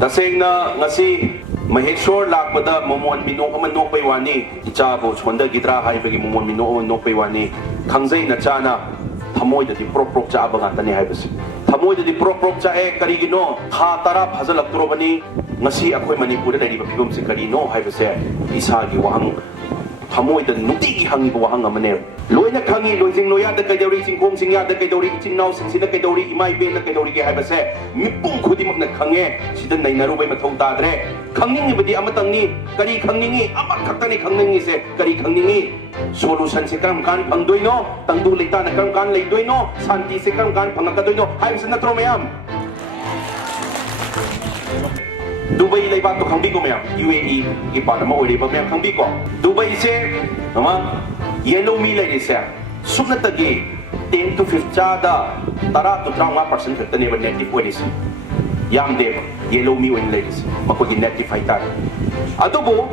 Tasengna ngasi Maheshwar lakpada momon minok man nokpay wani ichabo chonda gidra haibagi momon minok nokpay wani kangjay na chana thamoy da di prok cha abang atani haibasi thamoy da di prok cha karigino kha tara phazalak turobani ngasi akhoi manipur da riba phibom se karino haibase isagi wahang thamoy da nuti gi hangi wahang amane loina khangi loising noya da kaidori singkong singya da kaidori chinnaw singsina kaidori imai be da kaidori ge haibase mipung khudimak na khange sida nainaru bai mathau tadre khangning badi amatangni kari khangningi amakhaktani khangningi se kari khangningi solution se kam kan phangdoino tangdu leita na kam kan leidoino santi se kam kan phangakadoino haibase natro mayam Dubai leibak to khangbi ko mayam UAE ki part ma ori ba mayam khangbi ko Dubai se ama yellow mi lai se sumna tagi 10 to 15 da tara to 35% khaktani ba native ori se yam de yellow mi wen lai se makogi native fighter adobo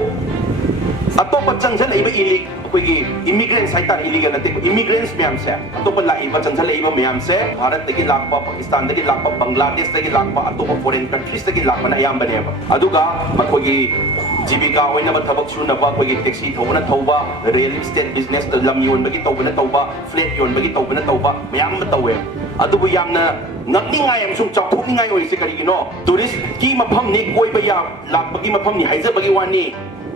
atopa changsal iba ilik akogi immigrants haita illegal nate immigrants mayam se atopa la iba changsal iba mayam se bharat dagi lakpa pakistan dagi lakpa bangladesh dagi lakpa atopa foreign countries dagi lakpa na ayam bane ba aduga makogi jibika hoina ba thabak su na ba akogi taxi thobana thoba real estate business to lam yon bagi tobana toba flat yon bagi tobana toba mayam ba tawe adubu yamna ngakningai amsung chawthokningai oi se karigino tourist ki mapham ni koi ba ya lakpagi mapham ni haija bagi wani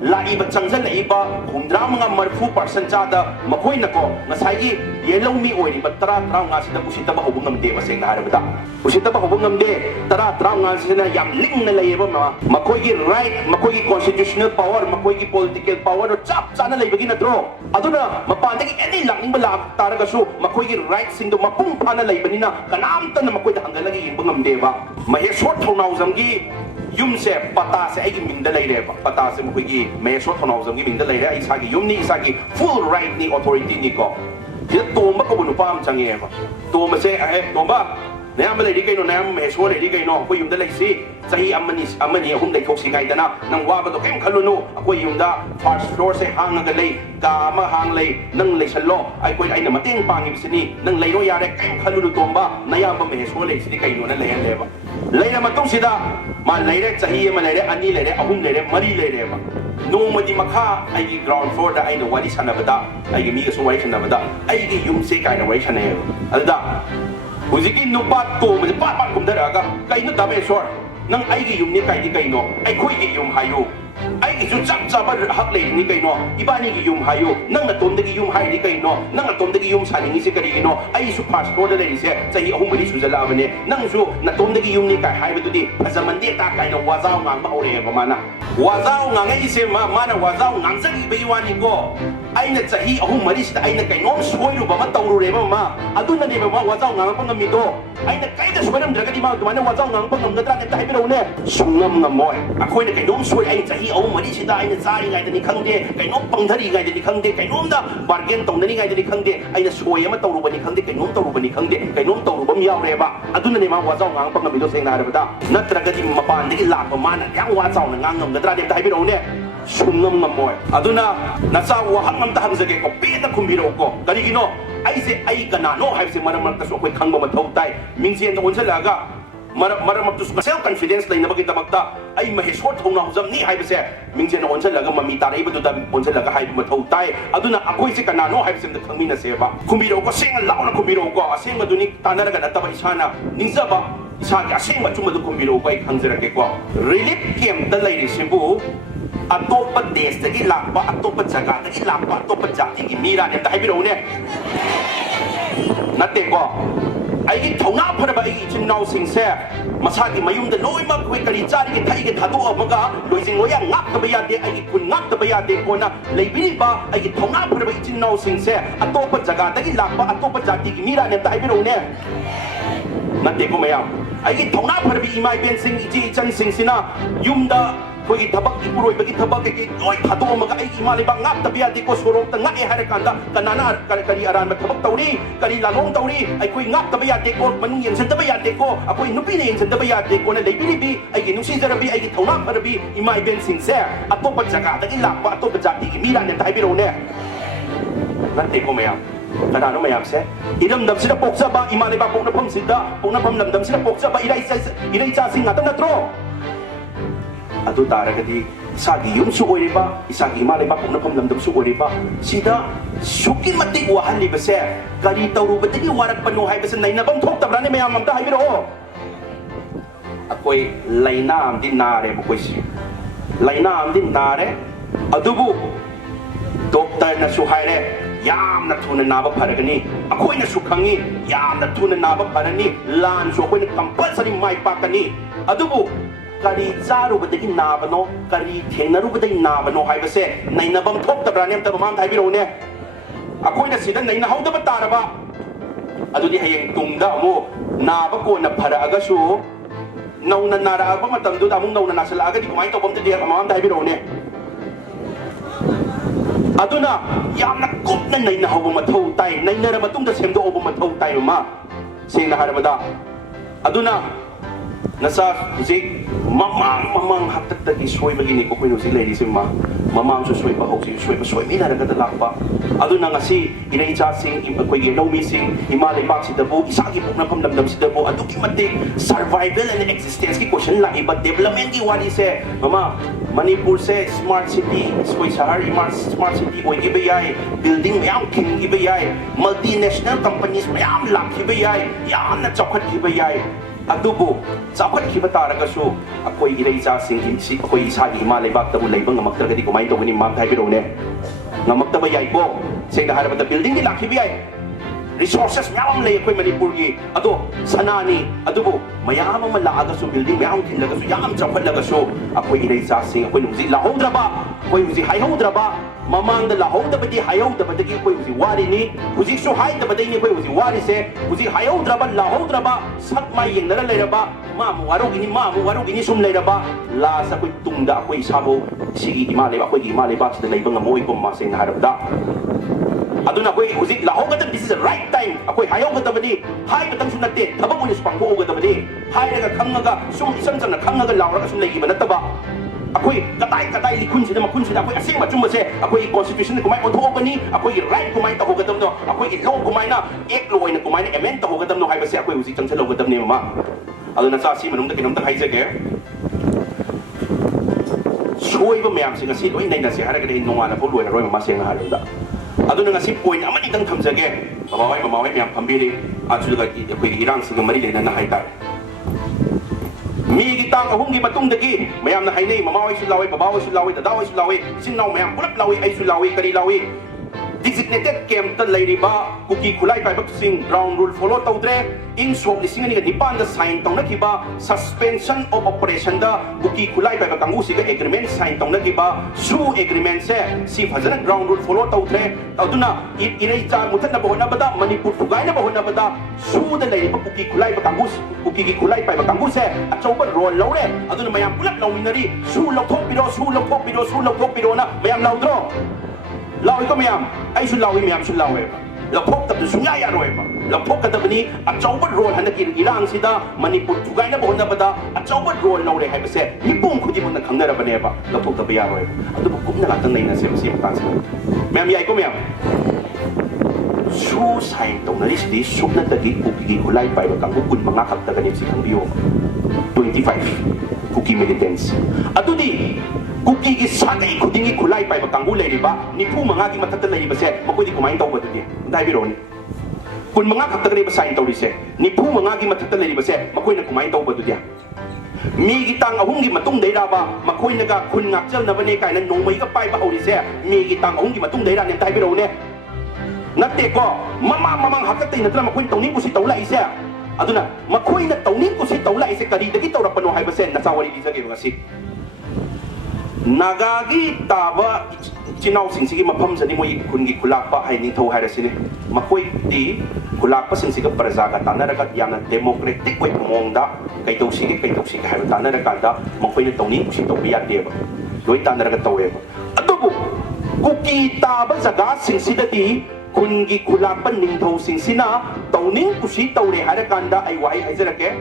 laiba changzal laiba humdra mga marfu percent chada makoi nako ngasai yellow mi oi ba tara nga sida usita ba hubung ngamde ba seng harabada usita ba hubung ngamde tara nga sida yam ling na laiba ma makoi gi right makoi gi constitutional power makoi gi political power chap chana laibagi na dro aduna mapandagi any langing bala taraga su makoi gi right sing do mapung phana laibani na kanam ta na makoi da hangalagi yingbang ngamde ba maheshwar thonau zamgi yumse pata se ai mingda leire pata se mukhi me so thonau zamgi mingda leire ai sagi yumni isagi full right ni authority ni ko ye tomba ko bunu pam change ba tomba se tomba ne am leiri kaino ne am me so leiri kaino ko yumda leisi sahi amani hum dai thoksi ngai dana nang wa ba do kem khalunu ko yumda first floor se hangaga lei ka ma hang lei nang leisallo ai koi ai na mateng pangi bisini nang leiro yare kem khalunu tomba naya ba me so leisi kaino na leyan leba leira matung sida ma leire chahi ma leire ani leire ahum leire mari leire ba nongmadi makha ai ground floor da ai no wali sanabada ai mi ga so wali sanabada ai gi yum se kai na wali sanay alda huziki nupa to me pat kumdaraga kai no dabe sor nang ai gi yum ni kai di kai no ai khoi gi yum hayo ai gi chu chap chap hak le ni kai no ibani gi yum hayo nang na tom de gi yum hai ni kai no nang na tom de gi yum sa ni se kai no ai su passport da le se chai ahum bali su jala bane nang su na tom de gi yum ni kai hai ba tu di azaman de ta kai no wazao ngang ba ore ba mana wazao ngang ai se mana wazao ngang zagi be wani ko aina chahi ahum mari sida aina kai nom soiru ba ma tawru re ba ma aduna ne ba wazao ngang pa ngami do aina kai da soiram draga di ma tu mana wazao ngang pa ngam gadra ne tai bi ro ne sungam ngamoi akoi ne kai nom soi ai chahi ahum mari sida aina chari ngai da ni khangde kai nom pangthari ngai da ni khangde kai nom da bargain tong da ni ngai da ni khangde aina soi ama tawru ba ni khangde kai nom tawru ba ni khangde kai nom tawru ba mi yaw re ba aduna ne ma wazao ngang pa ngami do seng na re ba da natraga di mapan de la pa mana yang wazao ngang ngam gadra ne tai bi ro ne sungam ngamoi aduna nasa wahang ngam ta hamzage ko peta kumbiro ko kanigino ai se ai kana no hai se maram ta so ko khangba ma thau tai mingsen ta onsa laga maram tu self confidence lai na bagi tamakta ai maheshwar thongna huzam ni hai se mingsen onsa laga mami ta rei bu da onsa laga hai ma thau tai aduna akoi se kana no hai se ta khangmi na se ba kumbiro ko seng law na kumbiro ko aseng ma duni tanara ga na ta ba isana ningza ba isa ga aseng ma chuma du kumbiro ko ai khangzara ke ko relief camp da lai simbu atopa desh dagi lakpa atopa jaga dagi lakpa atopa jati gi mira ne tai biro ne natte ko ai gi thona phara ba ai gi chin nau sing se masa gi mayum da loi ma khoi kari chari gi thai gi thadu amaga loising loya ngak ta ba ya de ai gi kun ngak ta ba ya de ko na leibiri ba ai gi thona phara ba chin nau sing se atopa jaga dagi lakpa atopa jati gi mira ne tai biro ne natte ko mayam ai gi thona phara bi imai ben sing ji chan sing sina yum da kogi tabak ipuroi bagi tabak ke oi thado maga ai imali bang ngap tabia di ko sorok ta ngai hare kanda kanana kari aran ma tabak tauri kari lalong tauri ai koi ngap tabia de ko manung yen sen tabia de ko akoi nupi ne yen sen tabia de ko na lebi bi ai gi nusi jarabi ai gi thona parabi imai ben sing se atopa jaga da gi lakpa atopa jati gi mira ne tai biro ne nante ko mayam kanano mayam se idam dam sida poksa ba imali ba pokna pham sida pokna pham lam dam sida poksa ba irai cha sing atan natro ꯑꯗꯨ ꯇꯥꯔꯒꯗꯤ ꯏꯁꯥꯒꯤ ꯌꯨꯝꯁꯨ ꯑꯣꯏꯔꯤꯕ ꯏꯁꯥꯒꯤ ꯏꯃꯥ ꯂꯩꯕꯥꯛ ꯄꯣꯛꯅꯐꯝ ꯂꯝꯗꯝꯁꯨ ꯑꯣꯏꯔꯤꯕ ꯁꯤꯗ ꯁꯨꯛꯀꯤ ꯃꯇꯤꯛ ꯋꯥꯍꯜꯂꯤꯕꯁꯦ ꯀꯔꯤ ꯇꯧꯔꯨꯕꯗꯒꯤ ꯋꯥꯔꯛꯄꯅꯣ ꯍꯥꯏꯕꯁꯦ ꯅꯩꯅꯕꯝ ꯊꯣꯛꯇꯕ꯭ꯔꯥꯅꯦ ꯃꯌꯥꯝ ꯑꯝꯇ ꯍꯥꯏꯕꯤꯔꯛꯑꯣ ꯑꯩꯈꯣꯏ ꯂꯩꯅꯥ ꯑꯃꯗꯤ ꯅꯥꯔꯦꯕ ꯑꯩꯈꯣꯏꯁꯤ ꯂꯩꯅꯥ ꯑꯃꯗꯤ ꯅꯥꯔꯦ ꯑꯗꯨꯕꯨ ꯗꯣꯛꯇꯔꯅꯁꯨ ꯍꯥꯏꯔꯦ ꯌꯥꯝꯅ ꯊꯨꯅ ꯅꯥꯕ ꯐꯔꯒꯅꯤ ꯑꯩꯈꯣꯏꯅꯁꯨ ꯈꯪꯉꯤ ꯌꯥꯝꯅ ꯊꯨꯅ ꯅꯥꯕ ꯐꯔꯅꯤ ꯂꯥꯟꯁꯨ ꯑꯩꯈꯣꯏꯅ ꯀꯝꯄꯜꯁꯔꯤ ꯃꯥꯏ ꯄꯥꯛꯀꯅꯤ ꯑꯗꯨꯕꯨ ꯀꯔꯤ ꯆꯥꯔꯨꯕꯗꯒꯤ ꯅꯥꯕꯅꯣ ꯀꯔꯤ ꯊꯦꯡꯅꯔꯨꯕꯗꯒꯤ ꯅꯥꯕꯅꯣ ꯍꯥꯏꯕꯁꯦ ꯅꯩꯅꯕꯝ ꯊꯣꯛꯇꯕ꯭ꯔꯥꯅꯦ ꯑꯝꯇ ꯃꯃꯥꯡꯗ ꯍꯥꯏꯕꯤꯔꯛꯎꯅꯦ ꯑꯩꯈꯣꯏꯅ ꯁꯤꯗ ꯅꯩꯅꯍꯧꯗꯕ ꯇꯥꯔꯕ ꯑꯗꯨꯗꯤ ꯍꯌꯦꯡ ꯇꯨꯡꯗ ꯑꯃꯨꯛ ꯅꯥꯕ ꯀꯣꯟꯅ ꯐꯔꯛꯑꯒꯁꯨ नौना नारब नौना नासलगदी कमाई तौबदी ममांद हाइबिरौने अदुना यामना कुपना नैना हौब मथौ ताई नैनर मतुंगदा सेमदोब मथौ ताई मा सेंगना हारबदा अदुना नसा हुजिक ममांग हक्तक्तगी सोइबगिनी को कोइनो हुजिक लेरिसे मा ममांगसु सोइबा हौजिक सोइबा सोइमिनारगदा लाकपा अदुना ngasi इरेचा सिंग कोइगे लौमी सिंग इमा लेबाक सिदबो इसागी पुकनाफम लमदम सिदबो अदुकी मते सर्वाइवल एंड एक्जिस्टेंस की क्वेश्चन लाइबा डेवलपमेंट की वाली से ममा मणिपुर से स्मार्ट सिटी कोई शहर स्मार्ट सिटी ओइगिबे याय बिल्डिंग मयाम खिंगिबे याय मल्टीनेशनल कंपनीज मयाम लाखिबे याय यामना चौखटखिबे याय अदुबो चाखटखिबा तारगसु अखोई इरेचा सिंग सि अखोई इसागी इमा लेबाक तबु लेबा ngamaktagadi kumai tawani mak haibirone ngamaktaba yaiko सेंगना हारबदा बिल्डिंग की लाखिबी याय रिसोर्सेस मयाम ले अखोई मणिपुर की अदो सनानी अदुबो मयाम अमा लागसु बिल्डिंग मयाम थिलगसु याम चौखटलगसु अखोई इरेचा सिंग अखोई हुजि लाहौद्रबा अखोई हुजि हाइहौद्रबा ममांग लाहौदबदी हाइहौदबदगी अखोई हुजि वारिनी हुजिसु हाइदबदगी अखोई हुजि वारिसे हुजि हाइहौद्रबा लाहौद्रबा सक माइ येंगनरा लेरबा मामु वारोगिनी सुम लेरबा लास अखोई तुंगदा अखोई साबो सिगी इमा लेबा अखोई इमा लेबा सिदा लेबा ngamoi ko ma सेंगना हारबदा अदुना अखोई हुजि लाहौगदब this is the right time अखोई हाइहौगदबदी हाइबतंसु नते थबक ओइस पांगोगदबदी हाइरगा खंगगा सुम इसम जमना खंगगा लावरगा सुम लेगिबा नतबा अखोई कताई लिखुन से मखुन से अखोई असेंग मचुम से अखोई कॉन्स्टिट्यूशन कुमाई ओथोगनी अखोई राइट कुमाई तहोगदमनो अखोई लॉ कुमाइना एक लॉ इन कुमाइना एमेंड तहोगदमनो हाइबसे अखोई हुजि चंचलोगदमने मा अदुना चासी मनुमदा किनमता हाइजगे सोइबा मयाम सिंग असि लोइ नैनासे हारगदे नोंगाना फो लोइना रोइ मा सेंगा हारदा अदुना ngasi point amani dang thamjage mamawai mयाम फंबिरि आजुलगा की अखोई इरांग सिंग मरि लेना हाइता मीगी तांग अहुमगी मतुंगदगी मयामना हाइनै ममावैसु लावै बाबावैसु लावै दादावैसु लावै सिन्नाव मयाम पुलप लावै आइसु लावै करी लावै डिजिग्नेटेड कैंप त लैरिबा कुकी खुलाई पाइबक सिंग ग्राउंड रूल फॉलो तौद्रे इन सोप लिसिंग नि निपान द साइन तौनखिबा सस्पेंशन ऑफ ऑपरेशन द कुकी खुलाई पाइबक कांगु सिगा एग्रीमेंट साइन तौनखिबा सु एग्रीमेंट से सी फजन ग्राउंड रूल फॉलो तौद्रे अदुना इरै चा मुथन बहोना बदा मणिपुर फुगाइना बहोना बदा सु द लैरिबा कुकी खुलाई पाइबक कांगु कुकी की खुलाई पाइबक कांगु से अचौबा रोल लौरे अदुना मयाम पुलप लौमिनरी सु लौथोपिरो ना मयाम लौद्रो लावी को मयाम ऐसु लावी मयाम सु लावे लफोक तब सुया यारोयबा लफोक कदबनी अचौबा रोल हनकी इरांग सिदा मणिपुर थुगाइना बहोना बदा अचौबा रोल लौरे हाइबसे मिपुम खुदि बना खंगनरबनेबा लफोक तब यारोयबा अदुबु कुमना लातन नैना से तांस मयाम याइ को मयाम सु साइन तौनरिसदि सुकनतगी कुकी खुलाई पाइबा कांगु कुन मंगा खक्तगनि सि खंबियो 25 कुकी मिलिटेंट्स अदुदि कुकी की सागई खुदिंगी खुलाई पाइबा कांगु लेरिबा निफु मंगा की मथक्ता लेरिबसे मकोइदि कुमाइन तौबदुदि दाइबिरोनि कुन मंगा खक्तगनि साइन तौरिसे निफु मंगा की मथक्ता लेरिबसे मकोइना कुमाइन तौबदुदि मीगी तांग अहुंगी मतुंग दैराबा मकोइनगा खुन ngakjal nabane kaina nongmaiga paiba haurise मीगी तांग अहुंगी मतुंग दैरा ने दाइबिरोने नत्ते को ममांग हक्तै नत्रा मकोइन तौनी कुसि तौलाइसे अदुना मकोइना तौनी कुसि तौलाइसे करिदगी तौरपनो हाइबसे नचावरी दिजगे ngasi नागागी ताबा चिनाव सिंसिगी मफम सनी मोई खुनगी खुलाकपा हाइनिंथौ हाइरसिने मकोई दी खुलाकपा सिंसिगा प्रजागा तानरगा याना डेमोक्रेटिक वे मोंगदा कैतौसिगे हाइबा तानरगादा मकोइना तौनी कुसि तौबिया देबा लोइ तानरगा तौवेबा अदुबु कुकी ताबा जगा सिंसिददी खुनगी खुलाकपा निंथौ सिंसिना तौनिंग कुसि तौरे हारकांदा आई वाई हाइजरके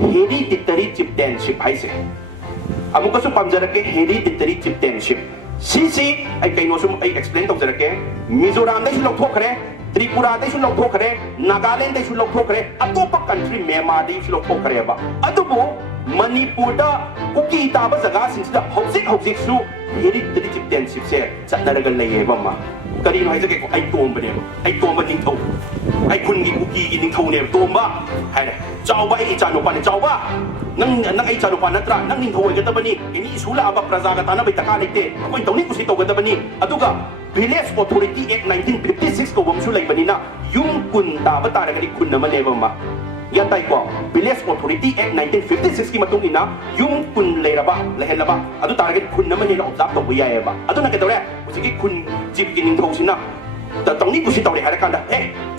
हेरिडिटरी चिफ्टेनशिप हाइसे अमुकसु पामजरके हेरिडिटरी चिफ्टेनशिप सीसी आई कइनोसु आई एक्सप्लेन तौजरके मिजोराम दैसु लौथोखरे त्रिपुरादꯩꯁꯨ ꯂꯧꯊꯣꯛꯈ꯭ꯔꯦ ꯅꯥꯒꯥꯂꯦꯟꯗꯩꯁꯨ ꯂꯧꯊꯣꯛꯈ꯭ꯔꯦ ꯑꯇꯣꯞꯄ ꯀꯟꯇ꯭ꯔꯤ ꯃ꯭ꯌꯥꯟꯃꯥꯔꯗꯩꯁꯨ ꯂꯧꯊꯣꯛꯈ꯭ꯔꯦꯕ ꯑꯗꯨꯕꯨ ꯃꯅꯤꯄꯨꯔꯗ ꯀꯨꯀꯤ ꯇꯥꯕ ꯖꯒꯥꯁꯤꯡꯁꯤꯗ ꯍꯧꯖꯤꯛꯁꯨ ꯍꯦꯔꯤꯇꯦꯖ ꯆꯤꯞꯇꯦꯟꯁꯤꯞꯁꯦ ꯆꯠꯅꯔꯒ ꯂꯩꯌꯦꯕ ꯑꯃ ꯀꯔꯤꯅꯣ ꯍꯥꯏꯖꯒꯦꯀꯣ ꯑꯩ ꯇꯣꯝꯕꯅꯦꯕ ꯑꯩ ꯇꯣꯝꯕ ꯅꯤꯡꯊꯧ ꯑꯩ ꯈꯨꯟꯒꯤ ꯀꯨꯀꯤꯒꯤ ꯅꯤꯡꯊꯧꯅꯦꯕ ꯇꯣꯝꯕ ꯍꯥꯏꯔꯦ ꯆꯥꯎꯕ ꯑꯩ ꯏꯆꯥ ꯅꯨꯄꯥꯅꯦ ꯆꯥꯎꯕ ꯅꯪ ꯑꯩ ꯏꯆꯥ ꯅꯨꯄꯥ ꯅꯠꯇ꯭ꯔꯥ ꯅꯪ ꯅꯤꯡꯊꯧ ꯑꯣꯏꯒꯗꯕꯅꯤ ꯑꯦꯅꯤ ꯏꯁꯨ ꯂꯥꯛꯑꯕ ꯄ꯭ꯔꯖꯥꯒ ꯇꯥꯟꯅꯕꯩ ꯗꯔꯀꯥꯔ ꯂꯩꯇꯦ ꯑꯩꯈꯣꯏ ꯇꯧꯅꯤꯡ ꯀꯨꯁꯤ ꯇꯧꯒꯗꯕꯅꯤ ꯑꯗꯨꯒ ꯚꯤꯂꯦꯖ ꯑꯣꯊꯣꯔꯤꯇꯤ ꯑꯦꯛ 1956 ꯀꯧꯕ ꯑꯃꯁꯨ ꯂꯩꯕꯅꯤꯅ ꯌꯨꯝ ꯀꯨꯟ ꯇꯥꯕ ꯇꯥꯔꯒꯗꯤ ꯈꯨꯟ ꯑꯃꯅꯦꯕ ꯑꯃ ꯒ꯭ꯌꯥꯟ ꯇꯥꯏꯀꯣ ꯚꯤꯂꯦꯖ ꯑꯣꯊꯣꯔꯤꯇꯤ ꯑꯦꯛ 1956 ꯀꯤ ꯃꯇꯨꯡ ꯏꯟꯅ ꯌꯨꯝ ꯀꯨꯟ ꯂꯩꯍꯜꯂꯕ ꯑꯗꯨ ꯇꯥꯔꯒꯗꯤ ꯈꯨꯟ ꯑꯃꯅꯦꯅ ꯑꯣꯕꯖꯥꯔꯕ ꯇꯧꯕ ꯌꯥꯏꯑꯕ ꯑꯗꯨꯅ ꯀꯩꯗꯧꯔꯦ ꯍꯧꯖꯤꯛꯀꯤ ꯈꯨꯟ ꯆꯤꯞꯀꯤ ꯅꯤꯡꯊꯧꯁꯤꯅ ꯇꯧꯅꯤꯡ ꯀꯨꯁꯤ ꯇꯧꯔꯦ ꯍꯥꯏꯔꯀꯥꯟꯗ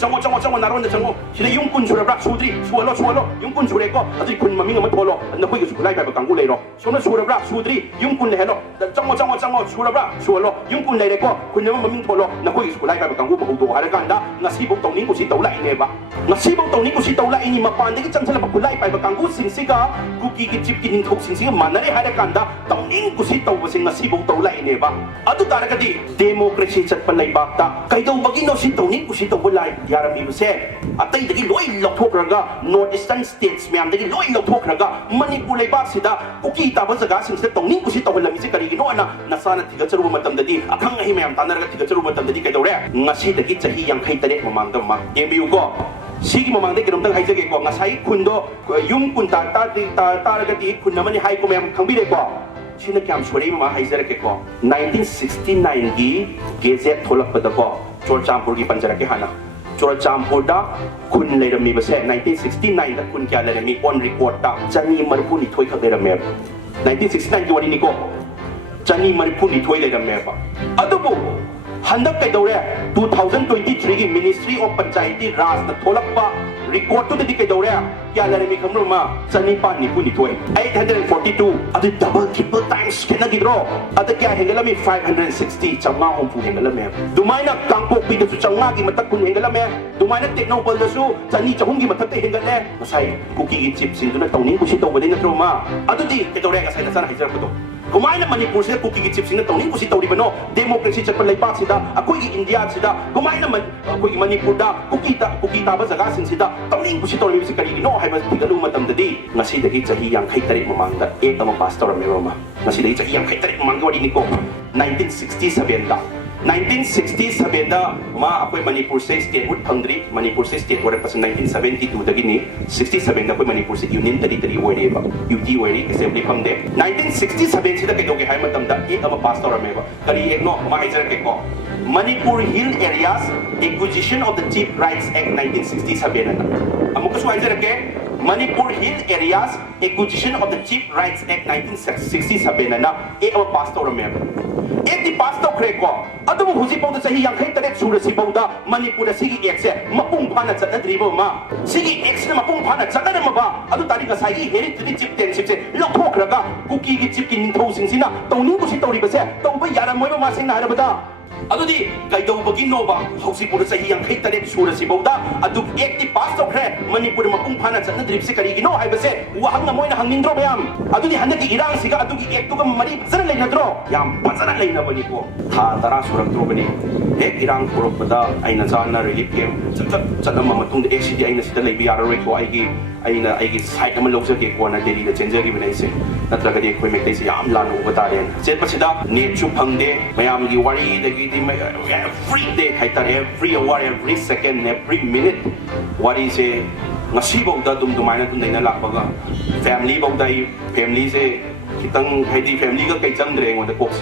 ꯆꯪꯉꯣ ꯅꯥꯔꯣꯟꯗ ꯆꯪꯉꯣ ꯁꯤꯗ ꯌꯨꯝ ꯀꯨꯟ ꯁꯨꯔꯕ꯭ꯔꯥ ꯁꯨꯗ꯭ꯔꯤ ꯁꯨꯍꯜꯂꯣ ꯌꯨꯝ ꯀꯨꯟ ꯁꯨꯔꯦꯀꯣ ꯑꯗꯨꯗꯤ ꯈꯨꯟ ꯃꯃꯤꯡ ꯑꯃ ꯊꯣꯜꯂꯣ ꯅꯈꯣꯏꯒꯤꯁꯨ ꯈꯨꯠꯂꯥꯏ ꯄꯥꯏꯕ ꯀꯥꯡꯕꯨ ꯂꯩꯔꯣ ꯁꯣꯝꯅ ꯁꯨꯔꯕ꯭ꯔꯥ ꯁꯨꯗ꯭ꯔꯤ ꯌꯨꯝ ꯀꯨꯟ ꯂꯩꯍꯜꯂꯣ ꯆꯪꯉꯣ ꯁꯨꯔꯕ꯭ꯔꯥ ꯁꯨꯍꯜꯂꯣ ꯌꯨꯝ ꯀꯨꯟ ꯂꯩꯔꯦꯀꯣ ꯈꯨꯟ ꯑꯃ ꯃꯃꯤꯡ ꯊꯣꯜꯂꯣ ꯅꯈꯣꯏꯒꯤꯁꯨ ꯈꯨꯠꯂꯥꯏ ꯄꯥꯏꯕ ꯀꯥꯡꯕꯨ ꯍꯧꯗꯣꯛꯑꯣ ꯍꯥꯏꯔꯀꯥꯟꯗ ꯉꯁꯤꯐꯥꯎ ꯇꯧꯅꯤꯡ ꯀꯨꯁꯤ ꯇꯧ ꯂꯥꯛꯏꯅꯦꯕ ꯉꯁꯤꯐꯥꯎ ꯇꯧꯅꯤꯡ ꯀꯨꯁꯤ ꯇꯧ ꯂꯥꯛꯏꯅꯤ ꯃꯄꯥꯟꯗꯒꯤ ꯆꯪꯁꯤꯜꯂꯛꯄ ꯈꯨꯠꯂꯥꯏ ꯄꯥꯏꯕ ꯀꯥꯡꯕꯨꯁꯤꯡꯁꯤꯒ ꯀꯨꯀꯤꯒꯤ ꯆꯤꯞꯀꯤ ꯅꯤꯡꯊꯧꯁꯤꯡꯁꯤꯒ ꯃꯥꯟꯅꯔꯦ ꯍꯥꯏꯔꯀꯥꯟꯗ ꯇꯧꯅꯤꯡ ꯀꯨꯁꯤ ꯇꯧꯕꯁꯦ ꯉꯁꯤꯐꯥꯎ ꯇꯧ ꯂꯥꯛꯏꯅꯦꯕ ꯑꯗꯨ ꯇꯥꯔꯒꯗꯤ ꯗꯦꯃꯣꯀ꯭ꯔꯦꯁꯤ ꯆꯠꯄ ꯂꯩꯕꯥꯛꯇ ꯀꯩꯗꯧꯕꯒꯤꯅꯣ ꯁꯤ ꯇꯧꯅꯤꯡ ꯀꯨꯁꯤ ꯇꯧꯕ ꯌꯥꯔꯝꯃꯤꯕꯁꯦ ꯑꯇꯩꯗꯒꯤ ꯂꯣꯏ ꯂꯧꯊꯣꯛꯈ꯭ꯔꯒ ꯅꯣꯔꯠ ꯏꯁꯇꯔꯟ ꯁ꯭ꯇꯦꯠꯁ ꯃꯌꯥꯝꯗꯒꯤ ꯂꯣꯏ ꯂꯧꯊꯣꯛꯈ꯭ꯔꯒ ꯃꯅꯤꯄꯨꯔ ꯂꯩꯕꯥꯛꯁꯤꯗ ꯀꯨꯀꯤ ꯇꯥꯕ ꯖꯒꯥꯁꯤꯡꯁꯤꯗ ꯇꯧꯅꯤꯡ ꯀꯨꯁꯤ ꯇꯧꯍꯜꯂꯝꯃꯤꯁꯦ ꯀꯔꯤꯒꯤꯅꯣ ꯍꯥꯏꯅ ꯅꯁꯥꯅ ꯊꯤꯒꯠꯆꯔꯨꯕ ꯃꯇꯝꯗꯗꯤ ꯑꯈꯪ ꯑꯍꯩ ꯃꯌꯥꯝ ꯇꯥꯟꯅꯔꯒ ꯊꯤꯒꯠꯆꯔꯨꯕ ꯃꯇꯝꯗꯗꯤ ꯀꯩꯗꯧꯔꯦ ꯉꯁꯤꯗꯒꯤ ꯆꯍꯤ 57 ꯃꯃꯥꯡꯗ ꯌꯦꯡꯕꯤꯌꯨꯀꯣ ꯁꯤꯒꯤ ꯃꯃꯥꯡꯗ ꯀꯩꯅꯣꯝꯇꯪ ꯍꯥꯏꯖꯒꯦꯀꯣ ꯉꯁꯥꯏ ꯈꯨꯟꯗꯣ ꯌꯨꯝ ꯀꯨꯟ ꯇꯥꯔꯒꯗꯤ ꯈꯨꯟ ꯑꯃꯅꯤ ꯍꯥꯏꯀꯣ ꯃꯌꯥꯝ ꯈꯪꯕꯤꯔꯦꯀோ ꯁꯤꯅ ꯀꯌꯥꯝ ꯁꯣꯔꯛꯏ ꯃꯃꯥ ꯍꯥꯏꯖꯔꯛꯀꯦꯀꯣ 1969ꯒꯤ ꯒꯦꯖꯦꯠ ꯊꯣꯛꯂꯛꯄꯗꯀꯣ ꯆꯨꯔꯆꯥꯟꯄꯨꯔꯒꯤ ꯄꯟꯖꯔꯛꯀꯦ ꯍꯥꯟꯅ ꯆꯨꯔꯆꯥꯟꯄꯨꯔꯗ ꯈꯨꯟ ꯂꯩꯔꯝꯃꯤꯕꯁꯦ 1969ꯗ ꯈꯨꯟ ꯀꯌꯥ ꯂꯩꯔꯝꯃꯤ ꯑꯣꯟ ꯔꯦꯀꯣꯔꯗꯇ 132 ꯈꯛ ꯂꯩꯔꯝꯃꯦꯕ 1969ꯒꯤ ꯋꯥꯔꯤꯅꯤꯀꯣ 132 ꯂꯩꯔꯝꯃꯦꯕ ꯑꯗꯨꯕꯨ ꯍꯟꯗꯛ ꯀꯩꯗꯧꯔꯦ 2023ꯒꯤ ꯃꯤꯅꯤꯁꯇ꯭ꯔꯤ ꯑꯣꯐ ꯄꯟꯆꯥꯌꯦꯇꯤ ꯔꯥꯖꯅ ꯊꯣꯛꯂꯛꯄ ꯔꯤꯀꯣꯔꯗꯇꯨꯗꯗꯤ ꯀꯩꯗꯧꯔꯦ ꯀꯌꯥ ꯂꯩꯔꯝꯃꯤ ꯈꯪꯕ꯭ꯔꯣ ꯃꯥ 992 842 ꯑꯗꯨ ꯗꯕꯜ ꯇ꯭ꯔꯤꯄꯜ ꯇꯥꯏꯝꯁ ꯈꯦꯠꯅꯈꯤꯗ꯭ꯔꯣ ꯑꯗ ꯀꯌా ꯍꯦꯟꯒꯠꯂꯝꯃꯤ 560 560 ꯍꯦꯟꯒꯠꯂꯝꯃꯦ ꯑꯗꯨꯃꯥꯏꯅ ꯀꯥꯡꯄꯣꯛꯄꯤꯗꯁꯨ 500ꯒꯤ ꯃꯊꯛ ꯀꯨꯟ ꯍꯦꯟꯒꯠꯂꯝꯃꯦ ꯑꯗꯨꯃꯥꯏꯅ ꯇꯦꯛꯅꯧꯄꯜꯗꯁꯨ 200 300ꯒꯤ ꯃꯊꯛꯇ ꯍꯦꯟꯒꯠꯂꯦ ꯉꯁꯥꯏ ꯀꯨꯀꯤꯒꯤ ꯆꯤꯞꯁꯤꯡꯗꯨꯅ ꯇꯧꯅꯤꯡ ꯀꯨꯁꯤ ꯇꯧꯕꯗꯩ ꯅꯠꯇ꯭ꯔꯣ ꯃꯥ ꯑꯗꯨꯗꯤ ꯀꯩꯗꯧꯔꯦ ꯉꯁꯥꯏ ꯅꯁꯥꯅ ꯍꯥꯏꯖꯔꯛꯄꯗꯣ ꯀꯃꯥꯏꯅ ꯃꯅꯤꯄꯨꯔꯁꯤꯗ ꯀꯨꯀꯤꯒꯤ ꯆꯤꯞꯁꯤꯡꯅ ꯇꯧꯅꯤꯡ ꯀꯨꯁꯤ ꯇꯧꯔꯤꯕꯅꯣ ꯗꯦꯃꯣꯀ꯭ꯔꯦꯁꯤ ꯆꯠꯄ ꯂꯩꯕꯥꯛꯁꯤꯗ ꯑꯩꯈꯣꯏꯒꯤ ꯏꯟꯗꯤꯌꯥꯁꯤꯗ ꯀꯃꯥꯏꯅ ꯑꯩꯈꯣꯏꯒꯤ ꯃꯅꯤꯄꯨꯔꯗ ꯀꯨꯀꯤ ꯇꯥꯕ ꯖꯒꯥꯁꯤꯡꯁꯤꯗ ꯇꯧꯅꯤꯡ ꯀꯨꯁꯤ ꯇꯧꯔꯤꯕꯁꯤ ꯀꯔꯤꯒꯤꯅꯣ ꯍꯥꯏꯕ ꯊꯤꯒꯠꯂꯨꯕ ꯃꯇꯝꯗꯗꯤ ꯉꯁꯤꯗꯒꯤ ꯆꯍꯤ 53 ꯃꯃꯥꯡꯗ ꯑꯦꯛ ꯑꯃ ꯄꯥꯁ ꯇꯧꯔꯝꯃꯦꯕ ꯑꯃ ꯉꯁꯤꯗꯒꯤ ꯆꯍꯤ 53 ꯃꯃꯥꯡꯒꯤ ꯋꯥꯔꯤꯅꯤꯀꯣ 1967ꯗ 1967ꯗ ꯑꯩꯈꯣꯏ ꯃꯅꯤꯄꯨꯔꯁꯦ ꯁ꯭ꯇꯦꯠꯍꯨꯠ ꯐꯪꯗ꯭ꯔꯤ ꯃꯅꯤꯄꯨꯔꯁꯦ ꯁ꯭ꯇꯦꯠ ꯑꯣꯏꯔꯛꯄꯁꯦ 1972ꯗꯒꯤꯅꯤ 67ꯗ ꯑꯩꯈꯣꯏ ꯃꯅꯤꯄꯨꯔꯁꯦ ꯌꯨꯅꯤꯌꯟ ꯇꯦꯔꯤꯇꯔꯤ ꯑꯣꯏꯔꯦꯕ ꯌꯨꯇꯤ ꯑꯣꯏꯔꯤ ꯑꯦꯁꯦꯝꯕ꯭ꯂꯤ ꯐꯪꯗꯦ 1967ꯁꯤꯗ ꯀꯩꯗꯧꯒꯦ ꯍꯥꯏꯕ ꯃꯇꯝꯗ ꯑꯦꯛ ꯑꯃ ꯄꯥꯁ ꯇꯧꯔꯝꯃꯦꯕ ꯀꯔꯤ ꯑꯦꯛꯅꯣ ꯑꯃ ꯍꯥꯏꯖꯔꯛꯀꯦꯀꯣ Manipur hill areas acquisition of the chief rights act 1967 ꯑꯅ ꯑꯃꯨꯛꯀꯁꯨ ꯍꯥꯏꯖꯔꯛꯀꯦ Manipur hill areas acquisition of the chief rights act 1967 ꯑꯅ ꯑꯦꯛ ꯑꯃ ꯄꯥꯁ ꯇꯧꯔꯝꯃꯦꯕ ꯑꯦꯛꯇꯤ ꯄꯥꯁ ꯇꯧꯈ꯭ꯔꯦꯀꯣ ꯑꯗꯨꯕꯨ ꯍꯧꯖꯤꯛꯐꯥꯎꯗ ꯆꯍꯤ 58 ꯁꯨꯔꯁꯤꯐꯥꯎꯗ ꯃꯅꯤꯄꯨꯔꯗ ꯁꯤꯒꯤ ꯑꯦꯛꯁꯦ ꯃꯄꯨꯡ ꯐꯥꯅ ꯆꯠꯅꯗ꯭ꯔꯤꯕ ꯑꯃ ꯁꯤꯒꯤ ꯑꯦꯛꯁꯤꯅ ꯃꯄꯨꯡ ꯐꯥꯅ ꯆꯠꯅꯔꯝꯃꯕ ꯑꯗꯨ ꯇꯥꯔꯗꯤ ꯉꯁꯥꯏꯒꯤ ꯍꯦꯔꯤꯇꯦꯖ ꯆꯤꯞꯇꯦꯟꯁꯤꯞꯁꯦ ꯂꯧꯊꯣꯛꯈ꯭ꯔꯒ ꯀꯨꯀꯤꯒꯤ ꯆꯤꯞꯀꯤ ꯅꯤꯡꯊꯧꯁꯤꯡꯁꯤꯅ ꯇꯧꯅꯤꯡ ꯀꯨꯁꯤ ꯇꯧꯔꯤꯕꯁꯦ ꯇꯧꯕ ꯌꯥꯔꯝꯃꯣꯏꯕ ꯃꯥꯁꯦꯡꯅ ꯍꯥꯏꯔꯕꯗ ꯑꯗꯨꯗꯤ ꯀꯩꯗꯧꯕꯒꯤꯅꯣꯕ ꯍꯧꯖꯤꯛꯄꯨꯗ ꯆꯍꯤ 58 ꯁꯨꯔꯁꯤꯐꯥꯎꯗ ꯑꯗꯨ ꯑꯦꯛꯇꯤ ꯄꯥꯁ ꯇꯧꯈ꯭ꯔꯦ ꯃꯅꯤꯄꯨꯔꯗ ꯃꯄꯨꯡ ꯐꯥꯅ ꯆꯠꯅꯗ꯭ꯔꯤꯕꯁꯦ ꯀꯔꯤꯒꯤꯅꯣ ꯍꯥꯏꯕꯁꯦ ꯋꯥꯍꯪ ꯑꯃ ꯑꯣꯏꯅ ꯍꯪꯅꯤꯡꯗ꯭ꯔꯣ ꯃꯌꯥꯝ ꯑꯗꯨꯗꯤ ꯍꯟꯗꯛꯀꯤ ꯏꯔꯥꯡꯁꯤꯒ ꯑꯗꯨꯒꯤ ꯑꯦꯛꯇꯨꯒ ꯃꯔꯤ ꯐꯖꯅ ꯂꯩꯅꯗ꯭ꯔꯣ ꯌꯥꯝ ꯐꯖꯅ ꯂꯩꯅꯕꯅꯤꯀꯣ ꯊꯥ 10 ꯁꯨꯔꯛꯇ꯭ꯔꯕꯅꯤ ꯍꯦꯛ ꯏꯔꯥꯡ ꯊꯣꯛꯂꯛꯄꯗ ꯑꯩꯅ ꯆꯥꯅ ꯔꯤꯂꯤꯐ ꯀꯦꯝ ꯆꯠꯂꯝꯕ ꯃꯇꯨꯡꯗ ꯑꯦꯛꯁꯤꯗꯤ ꯑꯩꯅ ꯁꯤꯗ ꯂꯩꯕ ꯌꯥꯔꯔꯣꯏꯀꯣ ꯑꯩꯒꯤ ꯁꯥꯏꯠ ꯑꯃ ꯂꯧꯖꯒꯦꯀꯣꯅ ꯗꯦꯜꯂꯤꯗ ꯆꯦꯟꯖꯈꯤꯕꯅꯦ ꯑꯩꯁꯦ ꯅꯠꯇ꯭ꯔꯒꯗꯤ ꯑꯩꯈꯣꯏ ꯃꯩꯇꯩꯁꯦ ꯌꯥꯝ ꯂꯥꯟꯅ ꯎꯕ ꯇꯥꯔꯦꯅ ꯆꯦꯟꯕꯁꯤꯗ ꯅꯦꯠꯁꯨ ꯐꯪꯗꯦ ꯃꯌꯥꯝꯒꯤ ꯋꯥꯔꯤꯗꯒꯤꯗꯤ every day ꯍꯥꯏꯇꯥꯔꯦ every hour every second every minute ꯋꯥꯔꯤꯁꯦ ꯉꯁꯤꯐꯥꯎꯗ ꯑꯗꯨꯃꯥꯏꯅ ꯂꯩꯅ ꯂꯥꯛꯄꯒ ꯐꯦꯃꯤꯂꯤꯐꯥꯎꯗ ꯑꯩ ꯐꯦꯃꯤꯂꯤꯁꯦ खितंग हाइदी फैमिली का कई चंद्रे ऐंगोंदा कोक्स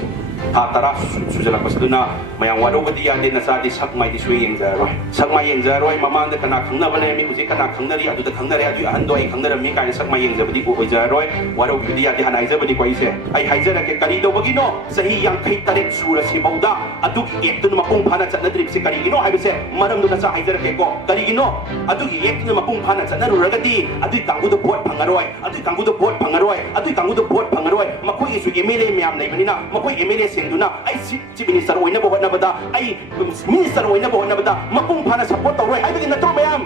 था तरा सुजलकपसदुना मयाम वारोबदी यादे नसादी सकमाइदी सुई येंगजारोय सकमाइ येंगजारोय ममांग कना खंगनबने मी हुजे कना खंगनरी अदुदा खंगनरे अदु अहंदो आई खंगनरमी काय सकमाइ येंगजबदी को ओइजारोय वारोबदी यादे हनाइजबदी कोइसे आई हाइजरके करिदोबगिनो सही 53 सुरसि बौदा अदुगी एकतुन मपुंग फाना चनद्रिबसे करिगिनो हाइबसे मरमदुना सा हाइजरके को करिगिनो अदुगी एकतुन मपुंग फाना चनरुरगदी अदुई कांगुदो भोट फंगरोय अदुई कांगुदो भोट फंगरोय अदुई कांगुदो भोट फंगरोय मखोइसु एमएलए म्याम लेबनिना मखोइ एमएलए सिंगदुना आई चीफ मिनिस्टर ओइना बहनबदा आई मिनिस्टर ओइना बहनबदा मपुंग फाना सपोर्ट तौरोय हाइबदि नत्रो म्याम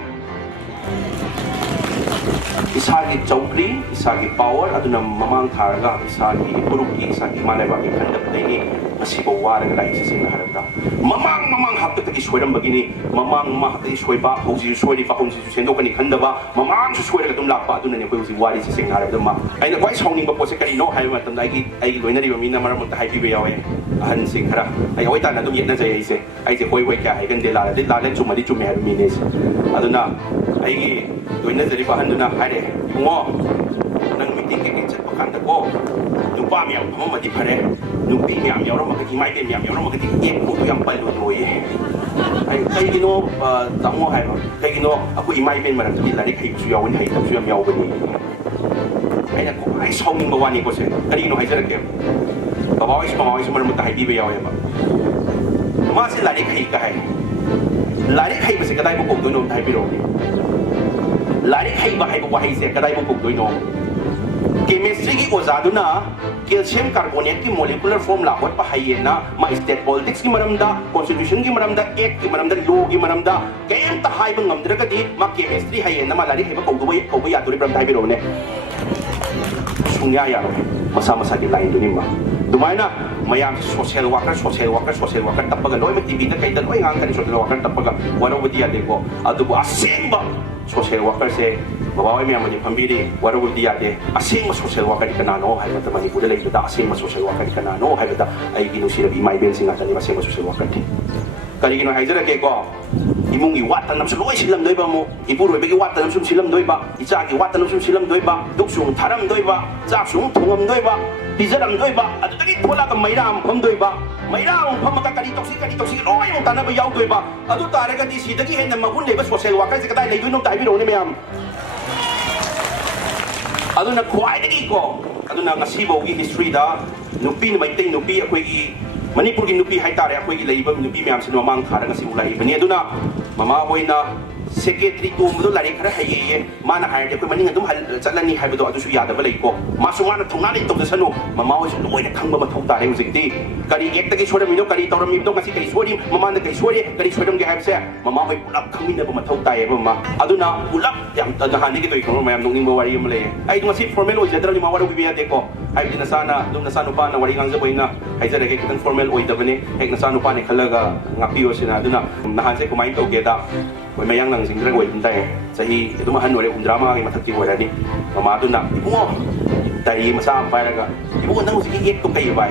isagi chowkri isagi power aduna mamang tharaga isagi puruki isagi manaiba ki khandap dai masibo waraga lai sing harata mamang hakta taki soiram bagini mamang hakta soiba hoji soiri pa konji sendo kani khandaba mamang su soira dum lakpa aduna ne hoji wari sing harata ma aina kwai sawning ba pose kani no hai matam dai ai loinari ba mina maram ta hai bi yawe ahan sing khara ai oi ta na dum yetna jai ai se hoi kya hai kan de la chumadi chume har mi ne aduna ai gi loina jari ba handuna hare mo nang meeting ke chat pakan da ko nupa miam phama di phare nupi miam yaw ma ki mai de miam yaw ma ki ek ko yam pal lo loi ai kai gino tamo hai ba kai gino aku imai ben maram di lari kai su yaw ni hai su yam yaw ba ni ai na ko ai sawning ba wani ko se kari no hai jara ke ba maram ta hai di ba yaw ba ma se lari kai ka hai lari kai ba se kadai ko do no thai bi ro लारिक हैबा हैबा वहाई से कदाई बो पुगदोइनो chemistry की ओजादुना calcium carbonate की molecular formula होत पा हाइयेना मा state politics की मरमदा constitution की मरमदा act की मरमदा लॉ की मरमदा केम ता हाइबा ngamद्रगदि मा केमिस्ट्री हाइयेना मा लारिक हैबा कौबा यादुरि ब्रम थाइबि रोने सुन्या यारो मसा मसा की लाइन दुनि मा दुमाइना मयाम सोशल वर्कर तपगा लोय टीवी दा कई दा लोय ngang kani social worker तपगा वरोबदि यादे को अदुबो असेंबा social worker se babawi miyam ni pambiri warabudi yade asing social worker kanano hay mata manipura lai da asing social worker kanano hay da ai ginusira bi mai ben singa tani asing social worker ti kali gino hay jara ke ko imung i watan nam suloi silam doi ba mo ipuru be ki watan nam sum silam doi ba icha ki watan nam sum silam doi ba duksung tharam doi ba chak sung thungam doi ba dijaram doi ba adu tagi thola ka mairam pham doi ba mairam pham ka kali toksi loi mo tanaba yaw doi ba adu tare ka di sidagi hen magun leba social worker se kadai leidu no tai bi ro ne meyam aduna khwai dagi ko aduna ngasi bo gi history da nupi ni maitai nupi akoi gi manipur gi nupi hai tare akoi gi leiba nupi meyam sin mamang thara ngasi ulai bani aduna mama hoina secretary to mdu lari khara haye mana hair de ko maning adum hal chatlani haibado adu su yada balai ko masu mana thongna ni to sanu mama ho su loina khangba ma thau tare hujikti kari ek tagi soram mi do kari toram mi do ngasi kai sori mama na kai sori kari soram ge haibse mama hoi pulap khangmin ba ma thau tae ba ma aduna pulap yam ta hani ge to ikon mayam nongning ba wari male ai du ngasi formal oi jadra ni ma waru bi ya de ko ai din sana dum na sanu pa na wari gang je boina ai jare ge kitan formal oi da bane ek na sanu pa ne khalaga ngapi o sina aduna na han se ko mai to ge da oi mayang nang sing drang oi bun tai sahi eduma han ore umdrama gi mathak ti ora ni mama aduna ibu tai masa am pai raga ibu nang usi ek to kai bai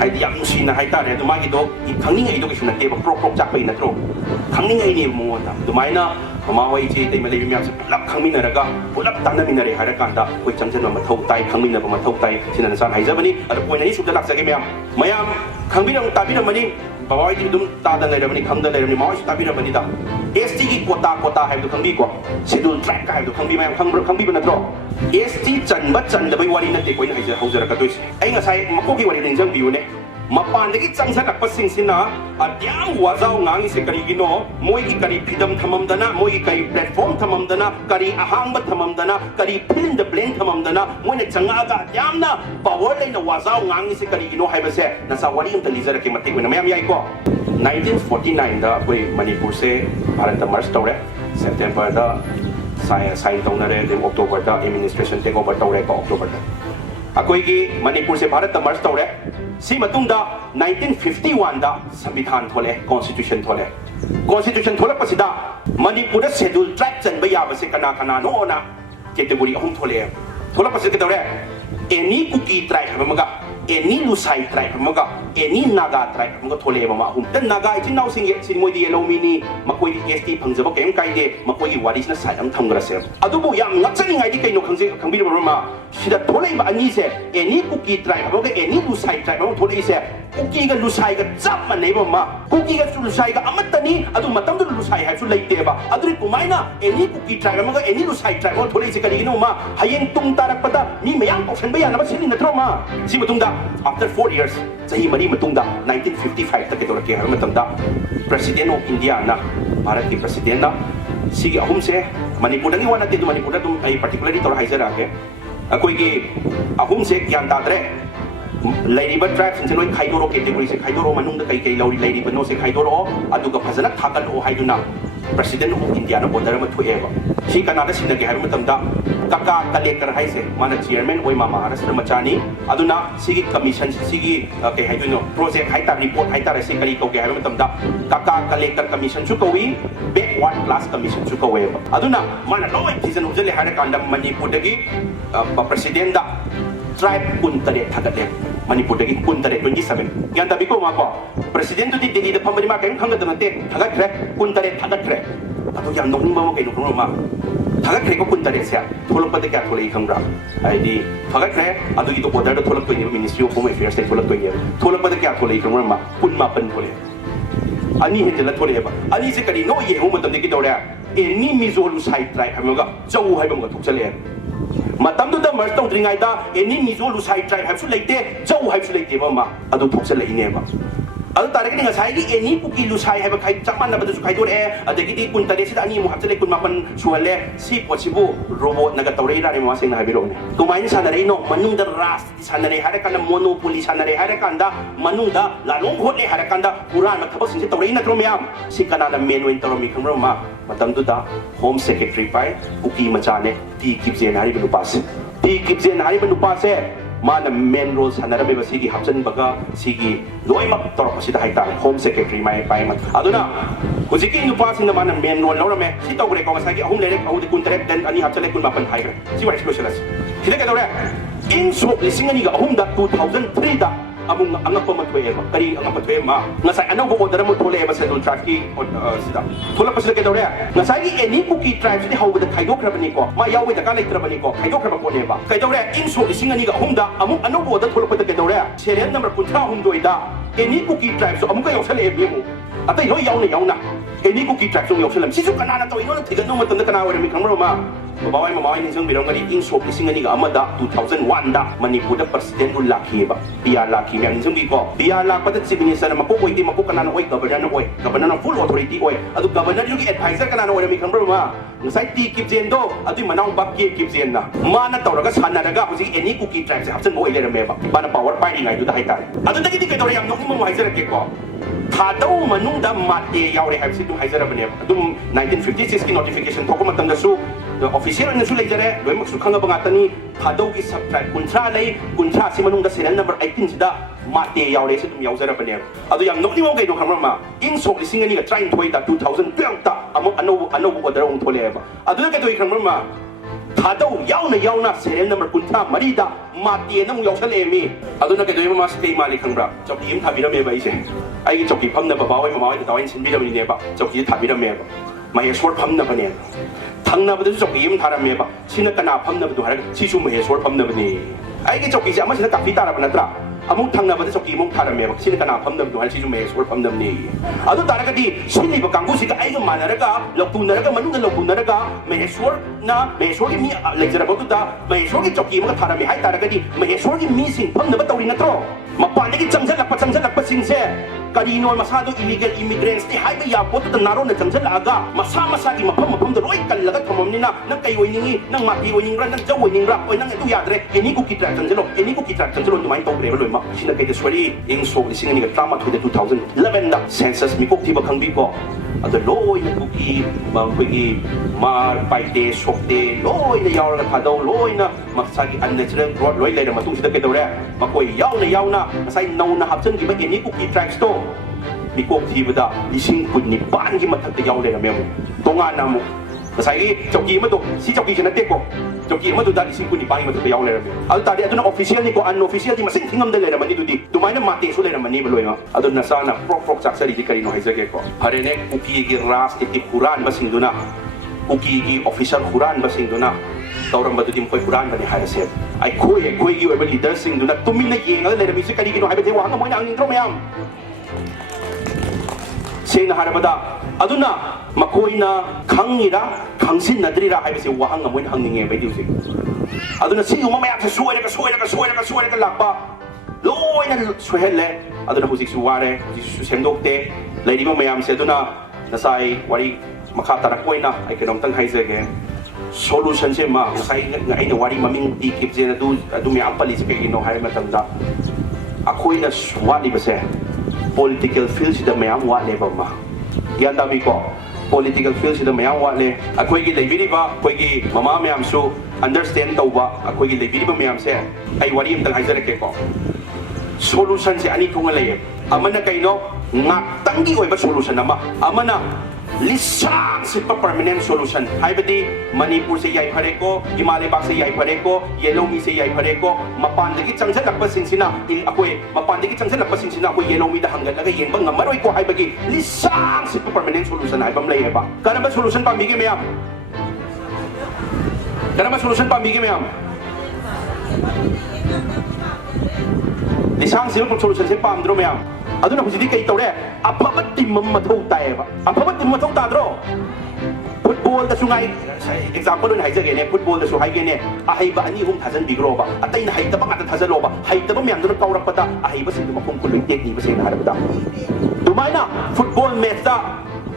ai di yang si na hai ta re aduma gi do i khangning ai do ki sunate ba pro chak pai na tro khangning ai ni mo ta adumai na mama hoi che dai malai mi am se pulap khangmin raga pulap tanna min re hara kan da koi chamchen ma thau tai khangmin ba ma thau tai sinan san hai jabani adu point ni subda lak sage mayam khangmin ang tabi na mani babawi di dum ta da lai ramani khang da lai ramani ma hoi tabi ramani da ST ki quota hai du khangbi ko schedule track ka hai du khangbi mayam khangbi ba na tro ST chan ba chan da bai wari na te koi na hai ja haujar ka tois ai nga sai mako ki wari ning jang biu ne mapan dagi changsa nak pasing sina adyam wazau ngangi se kari gino moi ki kari phidam thamam dana moi ki kari platform thamam dana kari ahang ba thamam dana kari fill in the blank thamam dana moi ne changa ga adyam na power line wazau ngangi se kari gino hai ba se na sa wari am talizar ke matik na mayam yai ko 1949 da koi manipur se bharat da march tore september da sign taunare de october da administration take over tore ko october da akoi ki manipur se bharat da march tore si matungda 1951 da samvidhan thole constitution thole pasida manipur schedule track chan ba ya ba se kana no na category ahum thole pasida ke tore any kuki tribe hamaga any lusai tribe hamaga any naga tribe hamaga thole ba ma ahum dan naga itin now sin moi di yellow mini makoi di ST phangjaba kem kai de makoi gi wari sina sai am thamgra se adubu yam ngachani ngai di kai no khangbi ba ma sida thole ba ani se any kuki tribe hamaga any lusai tribe hamaga thole se kuki ga lusai ga chap ma nei ba ma kuki ga lusai ga amatani adu matam du lusai ha su leite ba aduri kumaina any kuki tribe hamaga any lusai tribe hamaga thole se kali no ma hayeng tung tarak pada mi mayang option ba ya na ba sin na tro ma si matungda after 4 years sahi mari matungda 1955 ta ke to ke har matamda president of India na Bharat ki president na sigi ahum se manipur dangi wana te du manipur dum ai particularly to haizara ke akoi ki ahum se gyan ta tre lairiba tribes sin loi khaidoro category se khaidoro manung da kai lauri lairiba no se khaidoro aduga phajana thakal o haiduna president of India na order ma thueba si kanada sinagi hai matamda kaka collector hai se mana chairman oi ma maharashtra machani aduna sigi commission sigi ke hai no project hai ta report hai ta se kari ko ke hai matamda kaka collector commission chu kowi backward class commission chu kowe aduna mana loi season ujale hai kanda manipur dagi president da tribe kun tare thagate manipur dagi kun tare 27 yan tabi ko ma ko president di delhi da phamari ma keng khang da mate thagatre kun tare thagatre adu yan nong ba mo kai no ma thagatre ko kun tare se tholok pa de kya tholei khang ra ai di thagatre adu gi to order da tholok to ni ministry of home affairs te tholok to ni tholok pa de kya tholei khang ra ma kun ma pen thole ani he jela thole ba ani se kadi no ye ho ma tam de ki dore any mizolu side tribe hamaga jau hai ba mo thuk chale matamdu da merge tong dringai da any mizo lusai tribe have su leite jau have su leite ba ma adu thok se leine ba adu tare ki ngasai gi any puki lusai have khai chakman na badu su khai dor e adagi di kun tare sida ani mu hapse le kun mapan suale si possible robot naga tawrei ra ma sing na habiro ne tumai sanare no manung da ras sanare hare kan monopoly sanare hare kan da manung da la long hot le hare kan da puran ma thabak sing se tawrei na tro myam si kana da main win tawmi kham ma matamdu da home secretary pai puki machane ti kipjen hari benu pas ti kipjen hari benu pas se mana main role sanarabe ba sigi hapsan baga sigi loimak torok sida haita home secretary mai pai mat aduna hujiki nu pas na mana main role lawrame si tawre ko masagi ahum lere ko de kun direct den ani hapsale kun mapan hai si wa specialist kida ka dore in so lisingani ga ahum da 2003 da among angapa matwe ba kari angapa twe ma ngasai ano ko order mo thole ba sa dul traffic sida thola pasila ke dore ngasai any cookie tribe di hawda khaidok rabani ko ma yawi da ka lek rabani ko khaidok rab ko ne ba kai dore in so lisingani ga humda among ano ko order thola pa ke dore serial number 1 da any cookie tribe so among ka yosale e mu atai loi yauna any cookie tribe so yosale si su kana na to ino thigan no matam da kana wari mi khamro ma mabawai ni jeng birong kali in so lisingani ga amada 2001 da manipur da president ul lakhi ba dia lakhi me jeng bi ko dia la pa da chief minister na mako oi di mako kana na oi governor na full authority oi adu governor yu gi advisor kana na oi mi khamro ma ngasai ti kip jen do adu manau bak ki kip jen na ma na tawraga sanna daga huji any cookie tribe se hapsen oi le me ba bana power party ngai du da haitai adu da gi di ke dore yam no mo haizar ke ko thadau manung da mate yaure haibsi dum haizar bane dum 1956 ki notification thoko matam da su official na su leijare loi mak su khanga bangatani thadau ki subtract kuntra si manung da serial number 18 sida mate yaure se dum yauzara bane adu yam nokni mo kai do khamra ma in so lisingani ga train thoi da 2012 ta amo ano order ong thole ba adu ka doi khamra ma thadau yauna serial number kuntra marida mate na mu yausale mi adu na ka doi ma stay mali khamra choki im thabira me ba ise ai ki choki pham na ba bawai ma da tawin sin bi da ni ne ba choki thabira me ba maheshwar pham na bane thangnaबदु चौकी यम थारमेबा सिना कना फमनबदु हर सिसु महेश्वर फमनबनी आइगे चौकी से अमसिना काफी तारब नत्रा अमुक थंगनाबदु चौकी मुक थारमेबा सिना कना फमनबदु हर सिसु महेश्वर फमनबनी अदु तारगदी सिनिबा कांगु सिका आइगे मानरगा लकुनरगा मनुंग लकुनरगा महेश्वर की मी लेजरबदु दा महेश्वर की चौकी मुक थारमे हाय तारगदी महेश्वर की मी सिंग फमनबा तौरी नत्रो मपानदगी चंगजलक सिंगसे करीनो मसादो इलीगल इमिग्रेंट्स नि हाइबा या पोत त नारो न चंगजलागा मसा की मफम रोय कल्लगा थममनिना नंग कई ओइनिंगी नंग माटी ओइनिंग्रा नंग जव ओइनिंग्रा ओइ नंग एतु यादरे एनी को किट्रा चंगजलो दुमाइ तौरे लोइमा सिना कई दसवरी इंग सो लिसिंग नि ट्रामा थुदे 2011 दा सेंसस मिको थिबा खंगबी को अद लोय न कुकी मांगबगी मार पाइते सोक्ते लोय न यावरा थादौ लोय न मक्सागी अननेचुरल ग्रोथ लोय लेर मतुं सिदा कई दौरे मकोय यावना मसाइ नौना हापचन गिबा एनी कुकी ट्रैक्स तो मिकोक थीबदा लिसिंग कुनि पान की मथक याव लेरमे तोंगाना मु मसाई चौकी मदो सी चौकी से नते को चौकी मदो दा लिसिंग कुनि पान मथक याव लेरमे अल तादे अदुना ऑफिशियल नि को अनऑफिशियल दि मसिंग थिंगम दे लेरमनि दुदि तुमाइना माते सु लेरमनि बलोइमा अदुना साना प्रोक चाक्सरी दि करिनो हाइजगे को हरेने कुकी की रास के कुरान बसिंगदुना कुकी की ऑफिशियल कुरान बसिंगदुना तौरम बदुदि मकोय कुरान बने हायसे आई खोय की ओबे लीडर सिंगदुना तुमिना येंगा लेरमि से करिगिनो हाइबे वांगा मोइना अंगिंद्रो मयाम सेना हारबदा अदुना मकोइना खंगिरा खंसिनद्रिरा हाइबसे वाहंग मोइन हंगिंगे बैदिउसे अदुना सिगुम मयाम सोयरगा लापा लोइना सोहेले अदुना हुजिकसु वारे हुजिकसु सेमदोक्ते लेरिबा मयाम से अदुना नसाई वारी मखा तरकोइना आई केनोमतंग हाइजेगे सोल्यूशन से मा नसाई आइना वारी ममिंग ती किपजेना अदु मयाम पलिसे केगिनो high मतमदा अखोइना वालिबसे political field sida mayam wa leba ma yan dabi ko political field สิดไม่เอาวะเลยอะคุยกี่เลยวิริบะคุยกี่มาม่าไม่ยามสู้ understand ตัววะอะคุยกี่เลยวิริบะไม่ยามเสียไอ้วารีมันตั้งให้เสร็จแค่ก่อน solution เสียอันนี้ทุ่งอะไรอามันน่ะไงเนาะงักตั้งกี่วัน solution นะมาอามันน่ะlisang sipa permanent solution ให้ไปดีมณีปูเสียใหญ่พาร์เกโกฮิมาลัยบักเสียใหญ่พาร์เกโกเยลโลมีเสียใหญ่พาร์เกโกมาปันเด็กจังเสร็จหลักประสิทธิ์สินะอีอะคุยมาปันเด็กจังเสร็จหลักประสิทธิ์สินะคุยเยลโลมีเดหังกันแล้วก็เย็นบังงะมาด้วยกูให้ไปดี lisang sipa permanent solution ให้บัมเลยเหรอปะการนั้น solution ปั๊มมีกี่เมียมการนั้น solution ปั๊มมีกี่เมียม lisang sipa solution เสียปั๊มดูเมียมaduna kung hindi kayo tawre apabat timam mathaw tayo ba apabat timam mathaw tadro football da sungay example nun haija gene football da suhay gene ahay ba ani hum thazan bigro ba atay na hayta ba ngata thazalo ba hayta ba miyam dun kawrak pata ahay ba sindu makungkuloy technique ba sa harap da dumay na football match da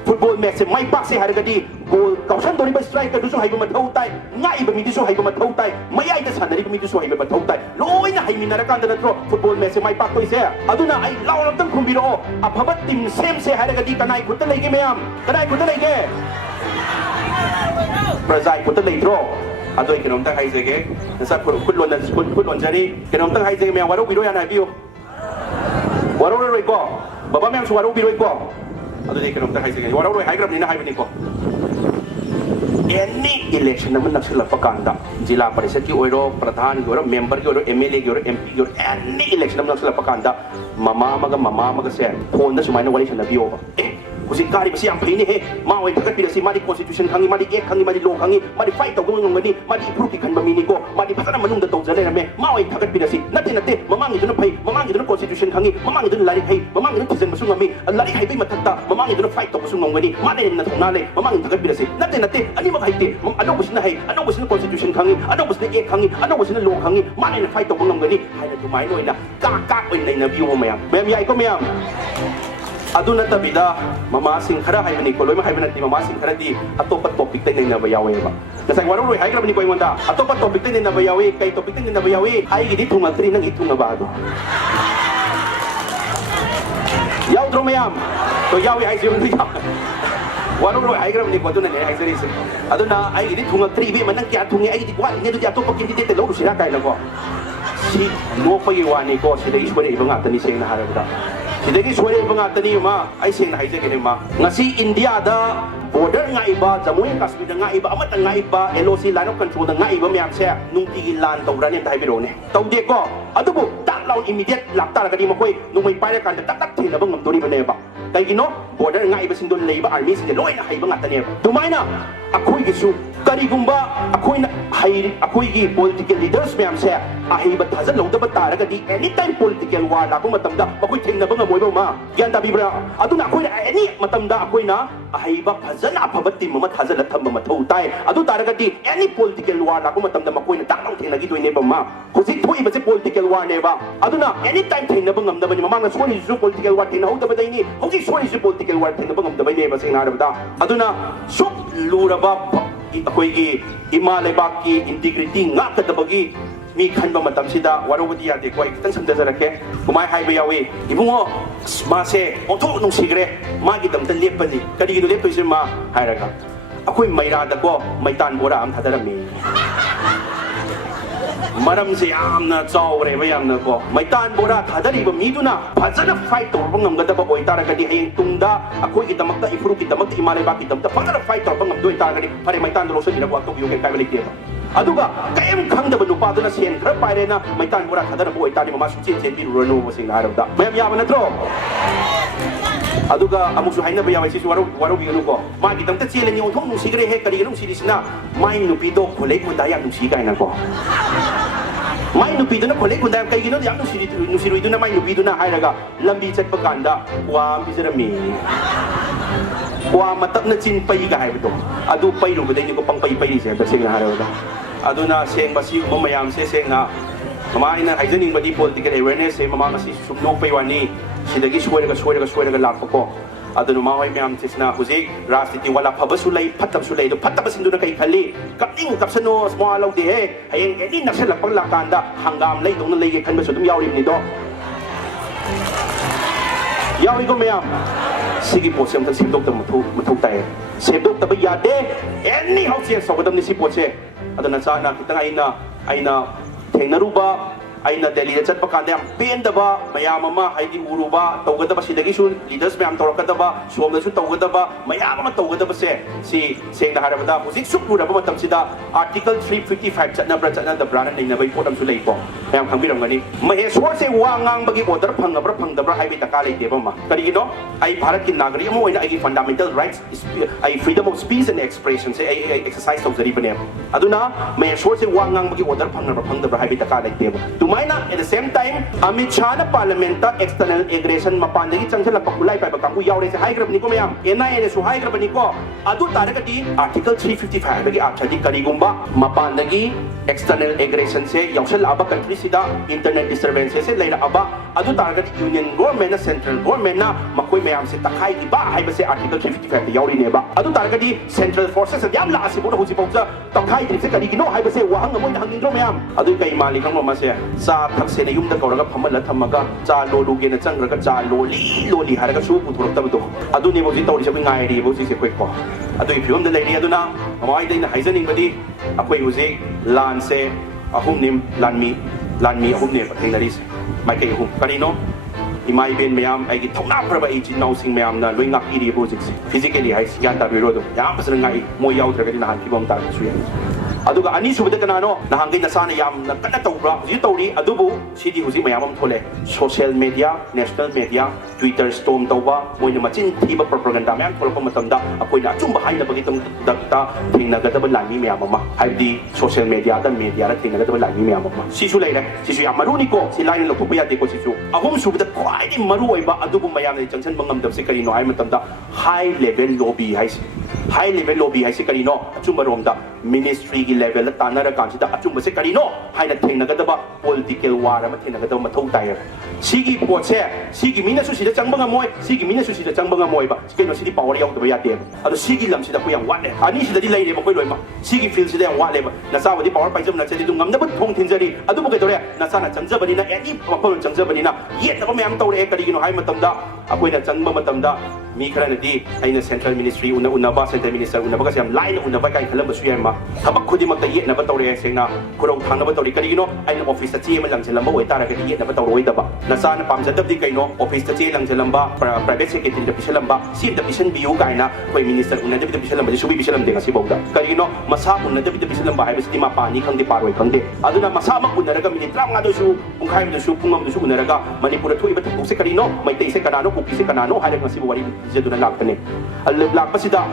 football match may pak si haragadi goal kausan dori ba striker duso hay ba mathaw tay ngai ba mi duso hay ba mathaw tay mayay da sanari ba mi duso hay ba mathaw tay loy na hay minarakan da natro football match may pak toy siya aduna ay lawlam tang kumbiro apabat tim same si haragadi kanay kuta lagi mayam kanay kuta lagi Prazai kuta lagi tro adoy kinom tang hay sige nasa kutlon jari kinom tang hay sige mayam waro biro yan ay biyo waro roy ko baba mayam suwaro biro ko aduh kita nak hasil ni. Walau hai grab ni nak hai bini ko. Any election naman nagsilap pagkanda. Jila Parishad ki oiro, Pradhan ki oiro, member ki oiro, MLA ki oiro, MP ki oiro. Any election naman nagsilap pagkanda. Mama siya. Phone na sumay na wali siya na biyo ba. Kasi kari ba siyang pini he. Maway pagkat pila si madi constitution kangi, madi ek kangi, madi law kangi, madi fight tawag ng ngani, madi improve kan mamini ko, madi patana manung datong jale na me. Maway pagkat pila si nate mamangi doon pay, mamangi doon constitution kangi, mamangi doon lari hay, mamangi doon tisan masung ngami, lari hay bay matagta, mamangi doon fight tawag ng ngani, madi na tunale, mamangi pagkat pila si nate ani maghayti, ano gusto na hay, ano gusto na constitution kangi, ano gusto na ek kangi, ano gusto na law kangi, madi na fight tawag ng ngani, hay na tumayo na kakak na inabiyo mo mayam. Mayam yai ko mayam. Aduna tabida mamasing khara hay bani ko loy ma hay banati mamasing khara di atopat topic tay na bayawe ba kasi waro loy hay grab ni ko imanda atopat topic tay na bayawe kay topic tay na bayawe ay gidi tunga tri nang itunga bado yaw dro mayam to yawi ay siyo ni yaw waro loy hay grab ni ko aduna ni ay series aduna ay gidi tunga tri be manang kya tungi ay gidi wa ni do atopat kindi tay lo sila kay lago si no payiwani ko sila iswari ibang atani sing na harap da Sidagi suwari ibang atani ma ay sing na haja kini ma ngasi India da border nga iba Jammu and Kashmir nga iba amat nga iba LOC line of control nga iba mayam siya nung tigilan tawran yan tayo biro ne tawde ko adubo taklaw immediate lakta ka di makoy nung may pare kan tak tinabang ngamduri ba neba kay gino border nga iba sindon lay ba army sindon loy na hay ibang atani dumay na ako'y gisu karigumba ako'y gi political leaders mayam siya ahay ba hazan law dapat taraga di anytime political war na kung matamda mako'y tinabang ngamoy ba ma yan tabi bra aduna ako'y na any matamda ako'y na ahay ba hazan apabati mamat hazan at hamba matawtay adu taraga di any political war na kung matamda mako'y na takang tinagitoy neba ma kasi ito iba si political war neba aduna anytime tinabang ngamda ba ni mamang na suwani su political war tinahog dapat ay ni okay suwani su political war tinabang ngamda ba neba sa inarab da aduna sup lura ba ako'y gi imalay baki integrity nga kadabagi mi kan ba matam sida waro budi ate ko ikitang samda zarake kumay hay bayawi ibungo mase oto nung sigre magi damtan lepani kadi gido lepto isma hayraga ako'y mayrada ko may tan bora am tadarami maram si am na chawre bayam na ko may tan bora thadari ba mi duna phajana fight to bang ngam gada ba oi tara kadi hayeng tungda ako'y itamakta ifuru kitamakta imalay baki damta phajana fight to bang ngam doi tara kadi pare may tan lo sa ginagawa to yung kay balik dia aduga kayem khangda ba nupa na sen khra paire na may tan bora thadana bo oi tani mama suchin sen biru ranu mo sing harap da mayam yaman na tro aduga amusu hayna ba yawai si waro bi ko ma gitam ta chile ni othong nu sigre he kari nung sirisna mai nu pido kholei ko daya nu sigai na ko mai nu pido na kholei ko daya kai gino yang nu sirui du na mai nu pido na hairaga lambi chat pa kanda wa bizarami wa matap na chin pai ga haibo adu pai ru ba dai ni ko pang pai ni se ba sing haraga aduna seng basi mamayam se seng na mamay na haijaning badi political awareness se mama kasi subno pai wani sidagi suwera lakpa ko aduna maway mayam tisna huzik rastiti wala pabasulay patabsulay do patabasin do na kay kali kaping kapsano small alaw di he hayeng edi naksalak pang lakanda hanggam lay dong na lay kan ba sudum yawrim ni do yawi ko mayam Sigi po siya ang sindok ng matug tayo. Sindok tabi yade, anyhow siya sa wadam ni si po siya. At nasana kita ay na tengnaruba, ay na Delhi at pakanda ang penda ba, mayama ma, ay di uro ba, tawagada ba si Dagisun, leaders mayam tawagada ba, suwam na siya tawagada ba, mayama man tawagada ba si naharabada po, si sukura ba matam sida, Article 355 chat na dabranan na nabay po ng sulay po. Mayam kang bilang gani, maheswar si wangang bagi order pangdabra ay bitakalay di ba ma. Kanino, ay parat kinagari mo ay fundamental rights, ay freedom of speech and expression, ay exercise of the ribbon. Aduna, maheswar si wangang bagi order pangdabra ay bitakalay di ba. At the same time, Amit Shah na parlamenta external aggression mapandagi chang sila pakulay pa bagkang uyaw rin sa high grab ni ko mayam. NIA so high grab ni ko. Adu talaga di Article 355 bagi acha di kanigumba mapandagi external aggression se yaw sa laba country sida internet disturbances se layla aba adu talaga di union government na central government na makoy mayam se takay iba hay ba se Article 355 yaw rin ba. Adu talaga di central forces sa yam lakas mo na husi pa sa takay di se kanigino hay ba se wahang mo na hangin mayam. Adu kay mali kang mama se sa 탁세 na yung nagkaroon pamala tamaga sa lolugi na tsang raga sa loli haraga supo turok tabuto ado ni mo dito uli sabi nga eri mo si kwek ko ado ipiyom na layri ado na mga day na haizaning badi ako'y uzi lanse ahum nim lanmi ahum nim patay na ris may kayo hum kanino imaibin mayam ay gitaw na para ba ijin nausing mayam na loy ngak iri po physically hay siyan tabi rodo yam pasang nga mo yaw talaga din kibom tayo suyan aduga ani subida kanano nahangay na sana yam na kanatawra yu tawri adubu sidi husi mayamam thole social media national media Twitter storm tawba moy na machin thiba propaganda mayam thol pa matamda akoy na achum bahay na bagitong dakta tinagadaban lani mayamama haydi social media dan media ra tinagadaban lani mayamama sisu layre sisu yam maruni ko si line lo pupaya de ko sisu ahum subida ko ay di maruay ba adubu mayam na changsan mangamdam si kanino ay matamda high level lobby hay si kanino achum maromda ministry level at tanara kansida at yung basi kanino hay nagtinagada political war at tinagada matong tayo sige po siya sige mina susida chang mga moy sige mina susida chang mga moy ba sige no sidi power yaw ba yate ano sige lam sida ko yang wat ani sida di lay ba ko loy ma sige feel sida yang wat ba nasawa di power pa jam na sida dung ngam na thong tinjari adu ba kay nasa na changja bani na ani mapon changja bani na yet na ba mayam tawre kaligino hay matamda ako'y na chang matamda mi kara na di ay na central ministry una ba central minister una ba kasi am line una ba kay kalam ba suyan ma kabak khudi magtaye na ba tawre sing na kurong thang na ba tawre kaligino ay na office ta chiye man lang sila mo ay tara kay na ba tawre da ba nasa na pamjadab di kay no office ta chiye lang sila ba private secretary da sila ba si da bisan biu kay na koy minister una da sila ba subi sila de kasi bawda kaligino masa una da sila ba ay basta mapani kang di paroy kang di ado na masama una raga minitra nga do su kung kay do su pungam do su una raga manipura tu iba tu si kaligino may tay si kanano kupi si kanano hay nga si wari siya doon nalaktan alab pa sida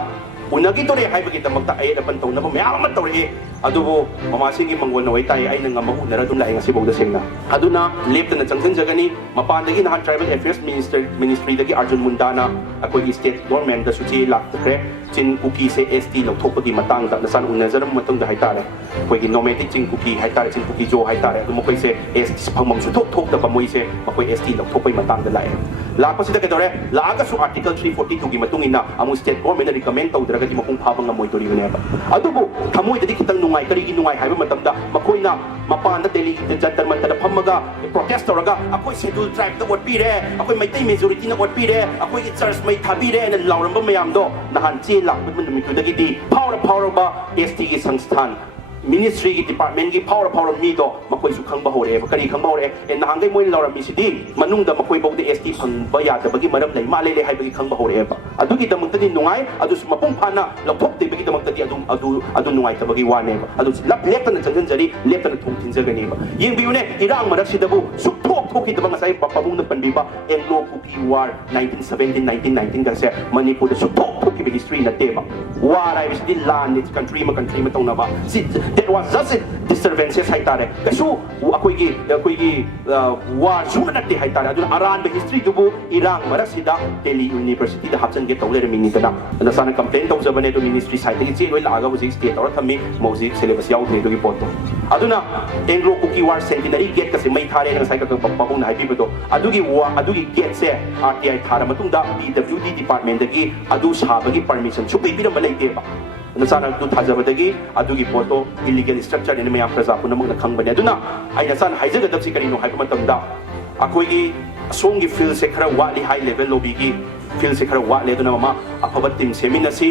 unagi to rin hay bagita magtaay na pantaw na ba may amat to rin adubo mamasingi mangwal na way tayo ay nang mahu na radong laing si Bogda Singh na ado na lip na nagsangsan siya gani mapandagi na tribal affairs ministry dagi Arjun Mundana ako yung state government da suci laktre chin kuki se ST lau thok pagi matang da nasan unna zaram matang da hay tare ko gi nometic chin kuki hay tare chin kuki jo hay tare adu mo koy se ST phangmam su thok da ba moy se makoy ST lau thok pay matang da laing la pa sida kadore la aga su article 342 gi matungin na among state government na recommend taw dra di mapung phabang nga moy tori ne ba adubo kamoy dadi kitang nungay karigi nungay hay matamda makoy na mapanda deli jantan man tada phamaga protest raga akoy schedule tribe da wot pire akoy may tay majority na wot pire akoy church may thabire na lawramba mayam do nahan chi lak man mi ku dagi di power ba ST gi sangstan ministry ki department ki power mi do makoy su khang ba hore ba kari khang ba hore en nahangay mo laura mi sidi manung da makoy bawde ST phang ba ya da bagi maram lai malai le hay bagi khang ba hore ba adu ki damang tadi nungay adu su mapung phana lapok te bagi damang tadi adu nungay ta bagi wane ba adu lap lek na changjan jari lek na thong tin jagani ba yeng biu ne irang marak sidabu su thok ki damang sai papamung na panbi ba Anglo Kuki War 1917 1919 kasi Manipur da su thok ki history na tema war ay sidi land its country ma tong na ba that was just it disturbances hay tare kaso akoy gi war suna natte hay tare adun aran be history dubu irang marak sida Delhi University da hapsan get tawle mingi da na sana complaint taw sa baneto ministry site gi che la aga busi state or thami mozi syllabus yaw de gi poto aduna Anglo Kuki War centenary get kasi may thare nang sai ka papapung na hay bibo adugi get se RTI thara matung da PWD department dagi adu sabagi permission so baby na malay ba nasana tu thajabadagi adugi poto illegal structure ni mayam praja puna mag nakhangba ne aduna ai nasana haijaga dab si kanino hay matamda akoi gi song gi feel se khara wali high level lobby gi ꯐꯤꯜꯁꯦ ꯈꯔ ꯋꯥꯠꯂꯦ ꯑꯗꯨꯅ ꯃꯃꯥ ꯑꯐꯕ team ꯁꯦꯝꯃꯤꯟꯅꯁꯤ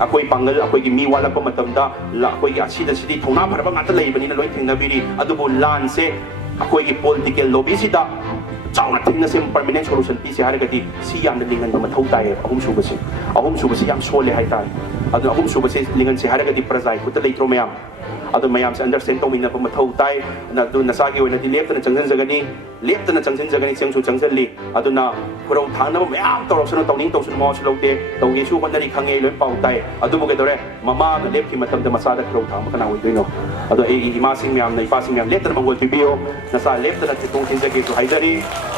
ꯑꯩꯈꯣꯏ ꯄꯥꯡꯒꯜ ꯑꯩꯈꯣꯏꯒꯤ ꯃꯤ ꯋꯥꯠꯂꯛꯄ ꯃꯇꯝꯗ ꯑꯩꯈꯣꯏꯒꯤ ꯑꯁꯤꯗ ꯊꯧꯅꯥ ꯐꯔꯕ ꯉꯥꯛꯇ ꯂꯩꯕꯅꯤꯅ ꯂꯣꯏ ꯊꯦꯡꯅꯕꯤꯔꯤ ꯑꯗꯨꯕꯨ ꯂꯥꯟꯁꯦ ꯑꯩꯈꯣꯏꯒꯤ ꯄꯣꯂꯤꯇꯤꯀꯦꯜ ꯂꯣꯕꯤꯁꯤꯗ ꯆꯥꯎꯅ ꯊꯦꯡꯅꯁꯦ ꯄꯔꯃꯤꯅꯦꯟ ꯁꯣꯂꯨꯁꯟ ꯄꯤꯁꯦ ꯍꯥꯏꯔꯒꯗꯤ ꯁꯤ ꯌꯥꯝꯅ ꯂꯤꯡꯍꯟꯕ ꯃꯊꯧ ꯇꯥꯏꯌꯦ ꯑꯍꯨꯝꯁꯨꯕꯁꯤ ꯌꯥꯝ ꯁꯣꯜꯂꯦ ꯍꯥꯏꯇꯥꯔꯦ ꯑꯗꯨꯅ ꯑꯍꯨꯝꯁꯨꯕꯁꯦ ꯂꯤꯡꯍꯟꯁꯦ ꯍꯥꯏꯔꯒꯗꯤ ꯄ꯭ꯔꯖꯥꯒꯤ ꯈꯨꯠꯇ ꯂꯩꯇ꯭ꯔꯣ ꯃꯌꯥꯝ ꯑꯗꯨ ꯃꯌꯥꯝꯁꯦ ꯑꯟꯗꯔꯁꯇꯦꯟ ꯇꯧꯃꯤꯟꯅꯕ ꯃꯊꯧ ꯇꯥꯏ ꯑꯗꯨ ꯅꯁꯥꯒꯤ ꯑꯣꯏꯅꯗꯤ ꯂꯦꯞꯇꯅ ꯆꯪꯁꯤꯟꯖꯒꯅꯤ ꯆꯪꯁꯨ ꯆꯪꯁꯤꯜꯂꯤ ꯑꯗꯨꯅ ꯈꯨꯔꯧ ꯊꯥꯡꯅꯕ ꯃꯌꯥꯝ ꯇꯧꯔꯛꯁꯅꯨ ꯇꯧꯅꯤꯡ ꯇꯧꯁꯅꯨ ꯃꯋꯥꯁꯨ ꯂꯧꯗꯦ ꯇꯧꯒꯦꯁꯨ ꯍꯣꯠꯅꯔꯤ ꯈꯪꯉꯦ ꯂꯣꯏ ꯄꯥꯎ ꯇꯥꯏ ꯑꯗꯨꯕꯨ ꯀꯩꯗꯧꯔꯦ ꯃꯃꯥꯅ ꯂꯦꯞꯈꯤ ꯃꯇꯝꯗ ꯃꯆꯥꯗ ꯈꯨꯔꯧ ꯊꯥꯡꯕ ꯀꯅꯥ ꯑꯣꯏꯗꯣꯏꯅꯣ ꯑꯗꯣ ꯑꯩꯒꯤ ꯏꯃꯥꯁꯤꯡ ꯃꯌꯥꯝꯅ ꯏꯄꯥꯁꯤꯡ ꯃꯌꯥꯝ ꯂꯦꯞꯇꯅ ꯃꯪꯒꯣꯜ ꯄꯤꯕꯤꯌꯣ ꯅꯁꯥ ꯂꯦꯞꯇꯅ ꯊꯤꯟꯗꯣꯛ ꯊꯤꯟꯖꯒꯦꯁꯨ ꯍꯥꯏꯖꯔꯤ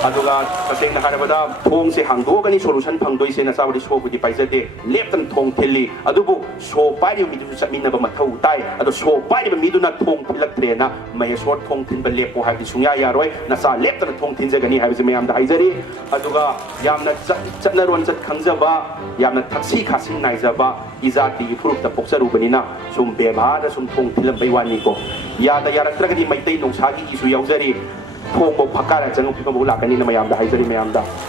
ꯑꯗꯨꯒ ꯇꯁꯦꯡꯅ ꯍꯥꯏꯔꯕꯗ ꯊꯣꯡꯁꯦ ꯍꯥꯡꯗꯣꯛꯑꯒꯅꯤ ꯁꯣꯂꯨꯁꯟ ꯐꯪꯗꯣꯏꯁꯦ ꯅꯁꯥꯕꯨꯗꯤ ꯁꯣꯕꯨꯗꯤ ꯄꯥꯏꯖꯗꯦ ꯂꯦꯞꯇꯅ ꯊꯣꯡ ꯊꯤꯜꯂꯤ ꯑꯗꯨꯕꯨ ꯁꯣ ꯄꯥꯏꯔꯤꯕ ꯃꯤꯗꯨꯁꯨ ꯆꯠꯃꯤꯟꯅꯕ ꯃꯊꯧ ꯇꯥꯏ ꯑꯗꯣ ꯁꯣ ꯄꯥꯏꯔꯤꯕ ꯃꯤꯗꯨꯅ ꯊꯣꯡ ꯊꯤꯜꯂꯛꯇ꯭ꯔꯦꯅ ꯃꯍꯦꯁꯣꯔ ꯊꯣꯡ ꯊꯤꯟꯕ ꯂꯦꯞꯄꯣ ꯍꯥꯏꯕꯗꯤ ꯁꯨꯡꯌꯥ ꯌꯥꯔꯣꯏ ꯅꯁꯥ ꯂꯦꯞꯇꯅ ꯊꯣꯡ ꯊꯤꯟꯖꯒꯅꯤ ꯍꯥꯏꯕꯁꯤ ꯃꯌꯥꯝꯗ ꯍꯥꯏꯖꯔꯤ ꯑꯗꯨꯒ ꯌꯥꯝꯅ ꯆꯠꯅꯔꯣꯟꯆꯠ ꯈꯪꯖꯕ ꯌꯥꯝꯅ ꯊꯛꯁꯤ ꯈꯥꯁꯤ ꯅꯥꯏꯖꯕ ꯏꯖꯥꯇꯤꯒꯤ ꯐꯨꯔꯨꯞꯇ ꯄꯣꯛꯆꯔꯨꯕꯅꯤ나 ꯁꯨꯝ ꯕꯦꯕꯥꯔꯗ ꯁꯨꯝ ꯊꯣꯡ ꯊꯤꯜꯂꯝꯕꯩ ꯋꯥꯅꯤꯀꯣ ꯌꯥꯔꯛꯇ꯭ꯔꯒꯗꯤ ꯃꯩꯇꯩ ꯅꯨꯡꯁꯥꯒꯤ ꯏꯁꯨ ꯌꯥꯎꯖꯔꯤ ꯊꯣꯡꯕ ꯐꯛꯀꯥꯏꯔ ꯆꯪꯉꯛꯄ ꯐꯤꯕꯝꯐꯥꯎ ꯂꯥꯛꯀꯅꯤꯅ ꯃꯌꯥꯝꯗ ꯍꯥꯏꯖꯔꯤ ꯃꯌꯥꯝꯗ